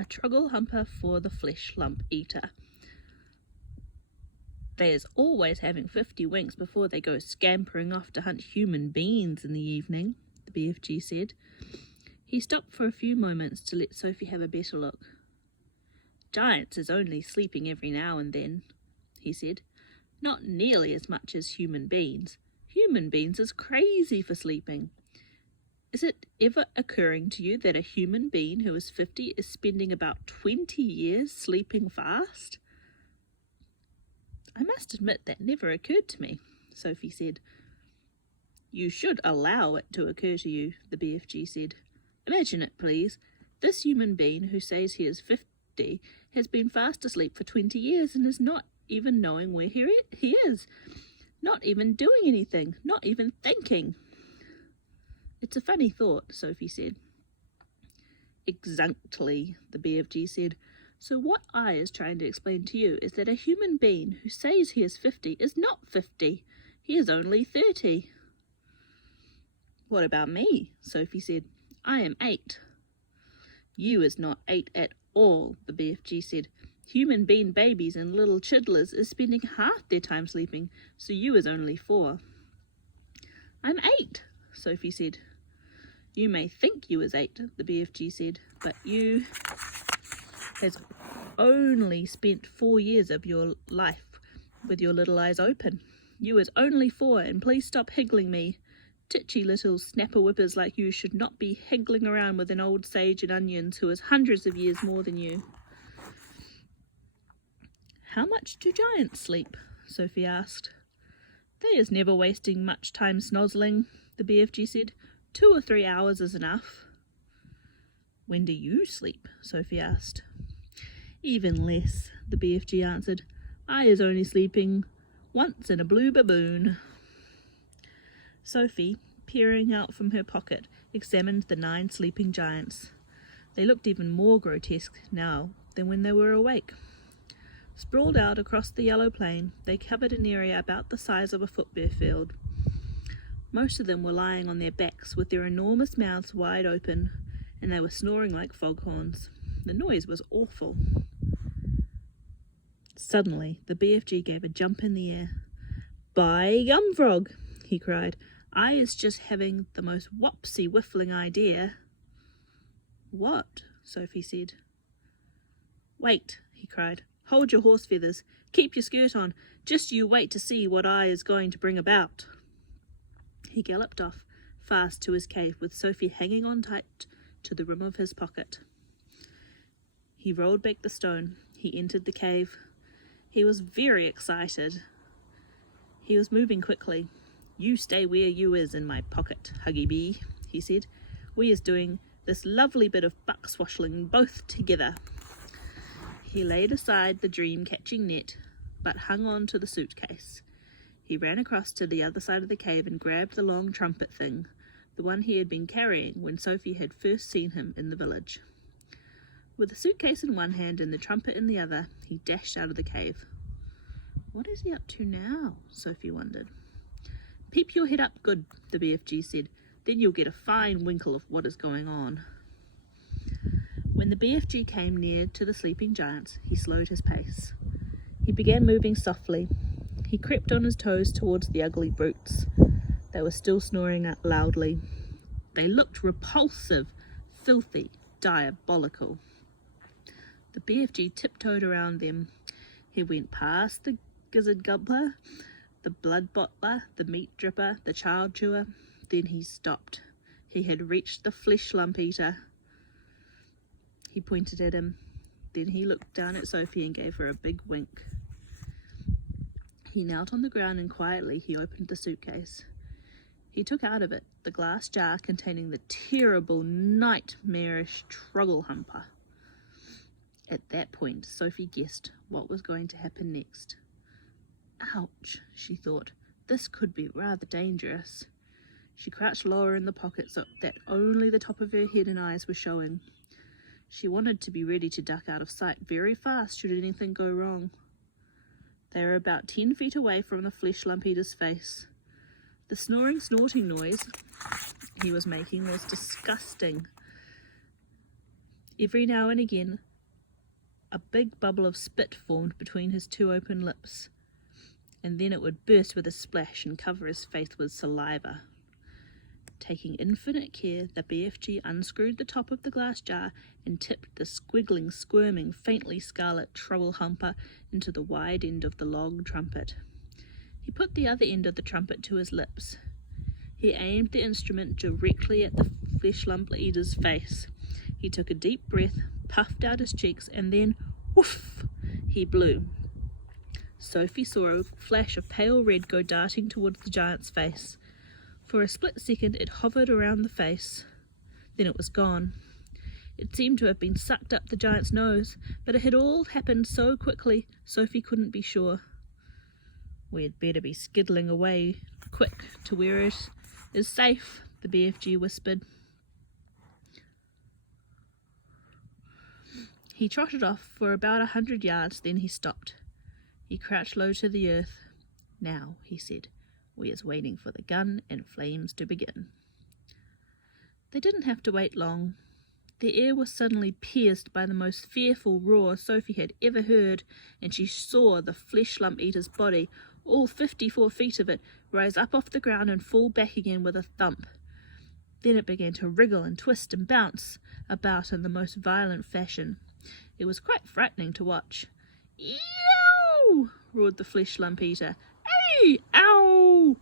A trogglehumper for the flesh lump eater. They is always having 50 winks before they go scampering off to hunt human beings in the evening, the BFG said. He stopped for a few moments to let Sophie have a better look. Giants is only sleeping every now and then, he said. Not nearly as much as human beings. Human beings is crazy for sleeping. Is it ever occurring to you that a human being who is 50 is spending about 20 years sleeping fast? I must admit that never occurred to me, Sophie said. You should allow it to occur to you, the BFG said. Imagine it, please. This human being who says he is 50 has been fast asleep for 20 years and is not even knowing where he is. Not even doing anything, not even thinking. It's a funny thought, Sophie said. Exactly, the BFG said. So what I is trying to explain to you is that a human being who says he is 50 is not 50. He is only 30. What about me? Sophie said. I am 8. You is not 8 at all, the BFG said. Human being babies and little chidlers is spending half their time sleeping, so you is only 4. I'm 8, Sophie said. You may think you is 8, the BFG said, but you has only spent 4 years of your life with your little eyes open. You is only 4, and please stop higgling me. Titchy little snapper-whippers like you should not be higgling around with an old sage and onions who is hundreds of years more than you. How much do giants sleep? Sophie asked. They is never wasting much time snozzling, the BFG said. 2 or 3 hours is enough. When do you sleep? Sophie asked. Even less, the BFG answered. I is only sleeping once in a blue baboon. Sophie, peering out from her pocket, examined the 9 sleeping giants. They looked even more grotesque now than when they were awake. Sprawled out across the yellow plain, they covered an area about the size of a football field. Most of them were lying on their backs with their enormous mouths wide open, and they were snoring like foghorns. The noise was awful. Suddenly, the BFG gave a jump in the air. By gum frog, he cried. I is just having the most wopsy whiffling idea. What? Sophie said. Wait, he cried. Hold your horse feathers. Keep your skirt on. Just you wait to see what I is going to bring about. He galloped off, fast to his cave, with Sophie hanging on tight to the rim of his pocket. He rolled back the stone. He entered the cave. He was very excited. He was moving quickly. You stay where you is in my pocket, Huggy Bee, he said. We is doing this lovely bit of buck swashling both together. He laid aside the dream-catching net, but hung on to the suitcase. He ran across to the other side of the cave and grabbed the long trumpet thing, the one he had been carrying when Sophie had first seen him in the village. With the suitcase in one hand and the trumpet in the other, he dashed out of the cave. What is he up to now? Sophie wondered. Peep your head up good, the BFG said. Then you'll get a fine winkle of what is going on. When the BFG came near to the sleeping giants, he slowed his pace. He began moving softly. He crept on his toes towards the ugly brutes. They were still snoring out loudly. They looked repulsive, filthy, diabolical. The BFG tiptoed around them. He went past the gizzard gobbler, the blood bottler, the meat dripper, the child chewer. Then he stopped. He had reached the flesh lump eater. He pointed at him. Then he looked down at Sophie and gave her a big wink. He knelt on the ground and quietly he opened the suitcase. He took out of it the glass jar containing the terrible, nightmarish trogglehumper. At that point, Sophie guessed what was going to happen next. Ouch, she thought. This could be rather dangerous. She crouched lower in the pocket so that only the top of her head and eyes were showing. She wanted to be ready to duck out of sight very fast should anything go wrong. They were about 10 feet away from the flesh lump eater's face. The snoring, snorting noise he was making was disgusting. Every now and again, A big bubble of spit formed between his two open lips, and then it would burst with a splash and cover his face with saliva. Taking infinite care, the BFG unscrewed the top of the glass jar and tipped the squiggling, squirming, faintly scarlet trogglehumper into the wide end of the long trumpet. He put the other end of the trumpet to his lips. He aimed the instrument directly at the fleshlumpeater's face. He took a deep breath, puffed out his cheeks, and then, whoof, he blew. Sophie saw a flash of pale red go darting towards the giant's face. For a split second it hovered around the face. Then it was gone. It seemed to have been sucked up the giant's nose, but it had all happened so quickly Sophie couldn't be sure. "We had better be skiddling away quick to where it is safe," the BFG whispered. He trotted off for about 100 yards, then he stopped. He crouched low to the earth. "Now," he said, "we is waiting for the gun and flames to begin." They didn't have to wait long. The air was suddenly pierced by the most fearful roar Sophie had ever heard, and she saw the fleshlumpeater's body, all 54 feet of it, rise up off the ground and fall back again with a thump. Then it began to wriggle and twist and bounce about in the most violent fashion. It was quite frightening to watch. "Ew!" roared the fleshlumpeater. "Hey! Ow!"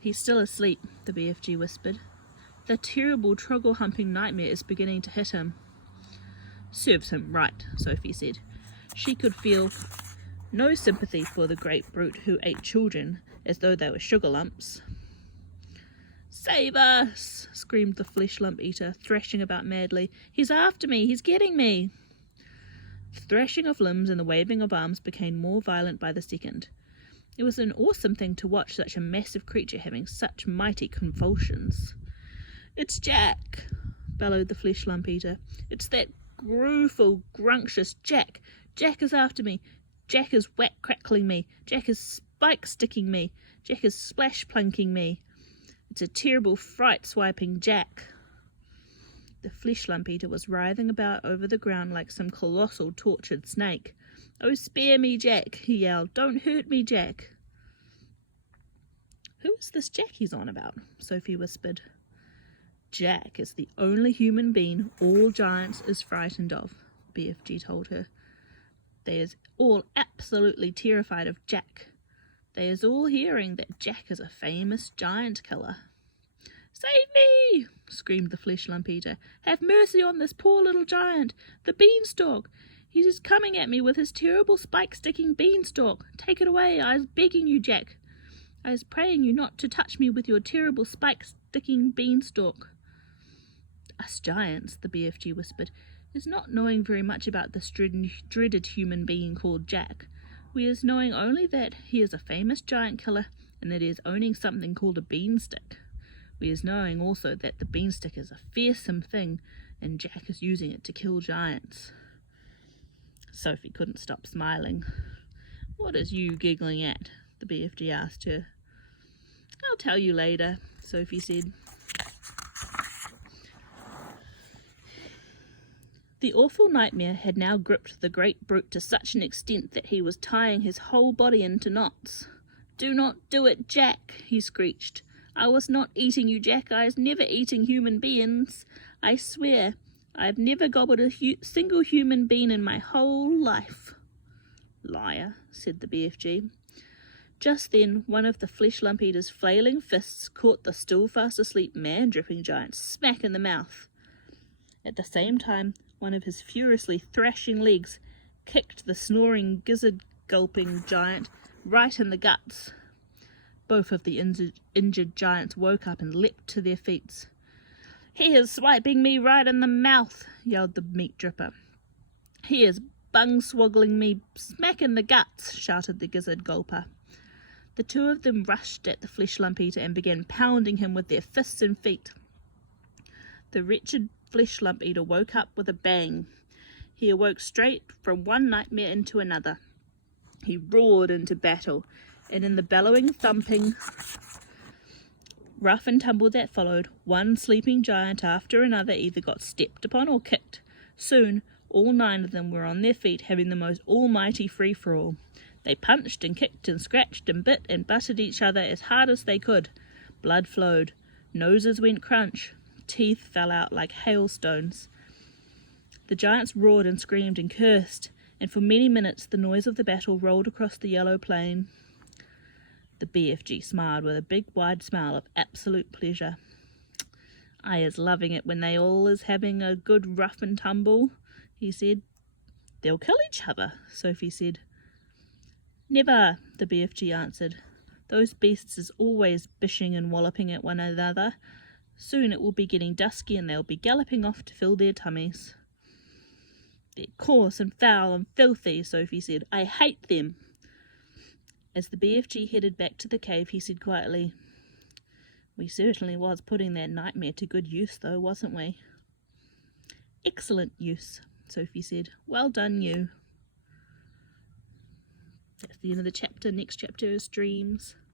"He's still asleep," the BFG whispered. "The terrible troggle-humping nightmare is beginning to hit him." "Serves him right," Sophie said. She could feel no sympathy for the great brute who ate children as though they were sugar lumps. "Save us!" screamed the fleshlumpeater, thrashing about madly. "He's after me! He's getting me!" The thrashing of limbs and the waving of arms became more violent by the second. It was an awesome thing to watch such a massive creature having such mighty convulsions. "It's Jack!" bellowed the fleshlumpeater. "It's that grueful, grunctious Jack! Jack is after me! Jack is whack-crackling me! Jack is spike-sticking me! Jack is splash-plunking me! It's a terrible fright-swiping Jack!" The fleshlumpeater was writhing about over the ground like some colossal tortured snake. "Oh, spare me, Jack!" he yelled. "Don't hurt me, Jack!" "Who is this Jack he's on about?" Sophie whispered. "Jack is the only human being all giants is frightened of," BFG told her. "They is all absolutely terrified of Jack. They is all hearing that Jack is a famous giant killer." "Save me!" screamed the fleshlumpeater. "Have mercy on this poor little giant, the beanstalk. He is coming at me with his terrible spike-sticking beanstalk. Take it away, I is begging you, Jack. I is praying you not to touch me with your terrible spike-sticking beanstalk." "Us giants," the BFG whispered, "is not knowing very much about this dreaded human being called Jack. We is knowing only that he is a famous giant killer and that he is owning something called a beanstick. We is knowing also that the beanstick is a fearsome thing and Jack is using it to kill giants." Sophie couldn't stop smiling. "What is you giggling at?" the BFG asked her. "I'll tell you later," Sophie said. The awful nightmare had now gripped the great brute to such an extent that he was tying his whole body into knots. "Do not do it, Jack," he screeched. "I was not eating you, Jack. I was never eating human beings. I swear, I've never gobbled a single human being in my whole life." "Liar," said the BFG. Just then, one of the fleshlumpeater's flailing fists caught the still fast asleep man-dripping giant smack in the mouth. At the same time, one of his furiously thrashing legs kicked the snoring, gizzard-gulping giant right in the guts. Both of the injured giants woke up and leapt to their feet. "He is swiping me right in the mouth," yelled the meat dripper. "He is bung-swoggling me smack in the guts," shouted the gizzard gulper. The two of them rushed at the fleshlumpeater and began pounding him with their fists and feet. The wretched fleshlumpeater woke up with a bang. He awoke straight from one nightmare into another. He roared into battle, and in the bellowing, thumping, rough and tumble that followed, one sleeping giant after another either got stepped upon or kicked. Soon, All 9 of them were on their feet, having the most almighty free-for-all. They punched and kicked and scratched and bit and butted each other as hard as they could. Blood flowed. Noses went crunch. Teeth fell out like hailstones. The giants roared and screamed and cursed, and for many minutes the noise of the battle rolled across the yellow plain. The BFG smiled with a big wide smile of absolute pleasure. "I is loving it when they all is having a good rough and tumble," he said. "They'll kill each other," Sophie said. "Never," the BFG answered. "Those beasts is always bishing and walloping at one another. Soon it will be getting dusky and they'll be galloping off to fill their tummies." "They're coarse and foul and filthy," Sophie said. "I hate them." As the BFG headed back to the cave, he said quietly, "We certainly was putting that nightmare to good use, though, wasn't we?" "Excellent use," Sophie said. "Well done, you." That's the end of the chapter. Next chapter is dreams.